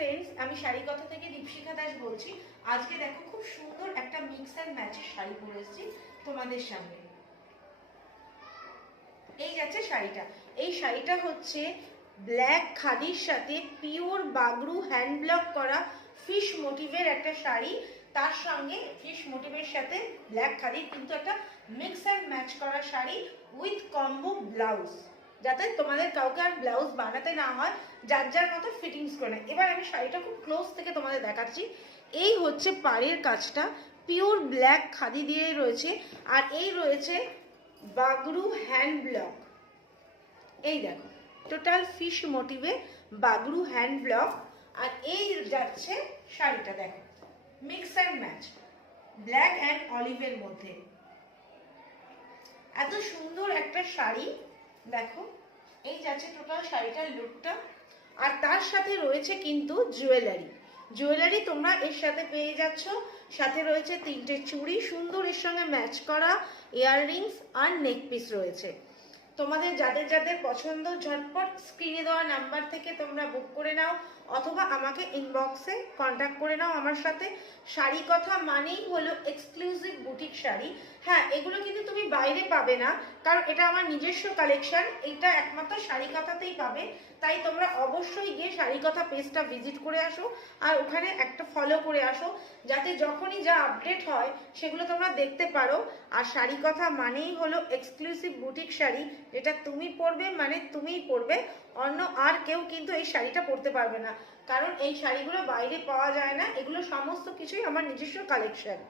Friends, আমি শাড়ি কথা থেকে দীপশিখা দাস বলছি। আজকে দেখো খুব সুন্দর একটা মিক্স অ্যান্ড ম্যাচের শাড়ি পরে এসেছি তোমাদের সামনে। এই যাচ্ছে শাড়িটা। এই শাড়িটা হচ্ছে ব্ল্যাক খাদির সাথে পিওর বাগরু হ্যান্ড ব্লক করা ফিশ মোটিভের একটা শাড়ি। তার সঙ্গে ফিশ মোটিভের সাথে ব্ল্যাক খাদির কিন্তু একটা মিক্স অ্যান্ড ম্যাচ করা শাড়ি উইথ কম্বো ব্লাউজ, যাতে তোমাদের কাউকে আর ব্লাউজ বানাতে না হয়, যার যার মতো ফিটিংস করে নেয়। এবার আমি শাড়িটা খুব ক্লোজ থেকে তোমাদের দেখাচ্ছি। এই হচ্ছে পাড়ের কাজটা, পিওর ব্ল্যাক খাদি দিয়ে রয়েছে, আর এই রয়েছে বাগরু হ্যান্ড ব্লক। এই দেখো টোটাল ফিশ মোটিভে বাগরু হ্যান্ড ব্লক। আর এই যাচ্ছে শাড়িটা, দেখো mix and match black and অলিভের মধ্যে। এত সুন্দর একটা শাড়ি, দেখো এই যাচ্ছে টোটাল শাড়িটার লুকটা। আর তার সাথে রয়েছে কিন্তু জুয়েলারি তোমরা এর সাথে পেয়ে যাচ্ছ। সাথে রয়েছে 3টে চুড়ি, সুন্দর এর সঙ্গে ম্যাচ করা ইয়াররিংস আর নেক পিস রয়েছে। তোমাদের যাদের যাদের পছন্দ ঝটপট স্ক্রিনে দেওয়া নাম্বার থেকে তোমরা বুক করে নাও, অথবা আমাকে ইনবক্সে কন্ট্যাক্ট করে নাও আমার সাথে। শাড়ি কথা মানেই হলো এক্সক্লুসিভ বুটিক শাড়ি। হ্যাঁ, এগুলো কিন্তু তুমি বাইরে পাবে না, কারণ এটা আমার নিজস্ব কালেকশন। এটা একমাত্র শাড়ি কথাতেই পাবে। তাই তোমরা অবশ্যই গিয়ে শাড়ি কথা পেজটা ভিজিট করে আসো, আর ওখানে একটা ফলো করে আসো, যাতে যখনই যা আপডেট হয় সেগুলো তোমরা দেখতে পারো। আর শাড়ি কথা মানেই হলো এক্সক্লুসিভ বুটিক শাড়ি, যেটা তুমি পরবে মানে তুমিই পরবে, অন্য আর কেউ কিন্তু এই শাড়িটা পরতে পারবে না, কারণ এই শাড়িগুলো বাইরে পাওয়া যায় না। এগুলো সমস্ত কিছুই আমার নিজস্ব কালেকশন।